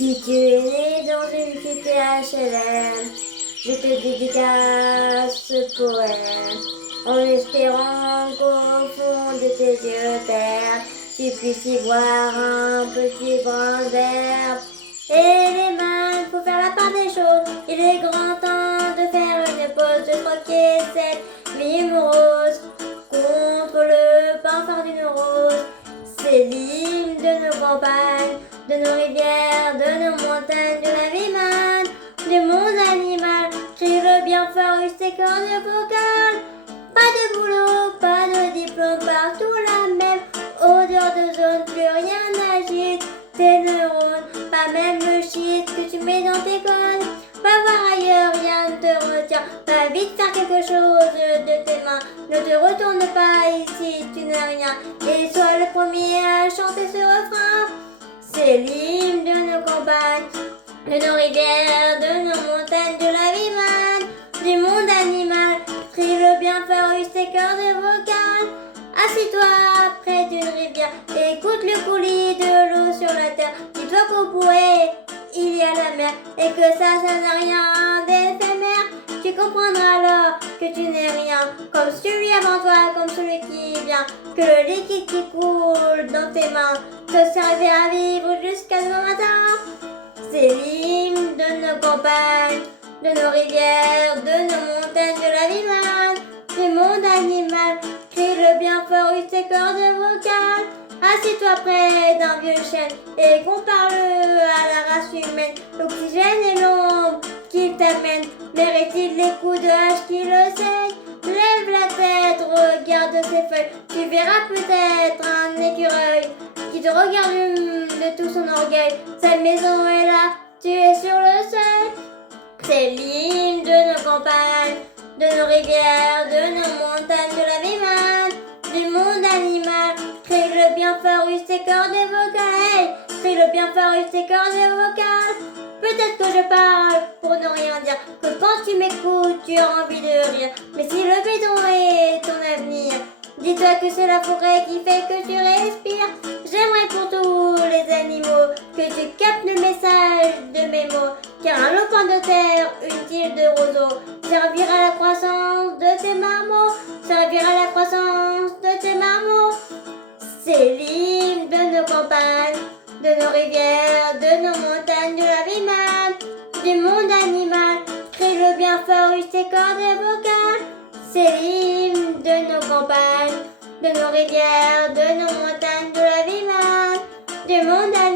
Si tu es né dans une cité HLM, je te dédicace ce poème, en espérant qu'au fond de tes yeux terre, tu puisses y voir un petit brin d'herbe. Et les mains pour faire la part des choses, il est grand temps de faire une pause, de troquer cette mime rose contre le parfum d'une rose. C'est l'hymne de nos campagnes, de nos rivières, de nos montagnes, de la vie manne, du monde animal, crie le bien fort, ses cordes vocales. Pas de boulot, pas de diplôme, partout la même odeur de zone, plus rien n'agite tes neurones, pas même le shit que tu mets dans tes codes. Va voir ailleurs, rien ne te retient, va vite faire quelque chose de tes mains, ne te retourne pas ici, tu n'es rien, et sois le premier à chanter ce refrain. C'est l'hymne de nos campagnes, de nos rivières, de nos montagnes, de la vie manne, du monde animal, crie le bien fort, use tes cordes vocales. Assis-toi près d'une rivière, écoute le coulis de l'eau sur la terre, dis-toi qu'au bouet il y a la mer, et que ça n'a rien d'éphémère. Tu comprendras alors que tu n'es rien, comme celui avant toi, comme celui qui vient, que le liquide qui coule dans tes mains te servira à vivre jusqu'à demain matin. C'est l'hymne de nos campagnes, de nos rivières, de nos montagnes, de la vie manne, du monde animal, crie le bien fort, use tes cordes vocales. Assis-toi près d'un vieux chêne et compare-le à la race humaine. L'oxygène et l'ombre qu'il t'amène, mérite-t-il les coups de hache qui le saignent? Lève la tête, regarde ses feuilles, tu verras peut-être un écureuil qui te regarde de tout son orgueil. Sa maison est là, tu es sur le seuil. C'est l'hymne de nos campagnes, de nos rivières, de nos montagnes, de la vie manne, du monde animal. Crie le bien fort, use tes cordes vocales. Crie le bien fort, use tes cordes vocales. Peut-être que je parle pour ne rien dire, que quand tu m'écoutes, tu as envie de rire. Mais si le béton est ton avenir, dis-toi que c'est la forêt qui fait que tu respires. J'aimerais pour tous les animaux que tu captes le message de mes mots, car un lopin de terre, une tige de roseau, servira à la croissance de tes marmots, servira à la croissance de tes marmots. C'est l'hymne de nos campagnes, de nos rivières, de nos montagnes, de la vie manne, du monde animal, crie le bien fort, use tes cordes vocales. C'est l'hymne de nos campagnes, de nos rivières, de nos montagnes, de la vie manne, du monde animal.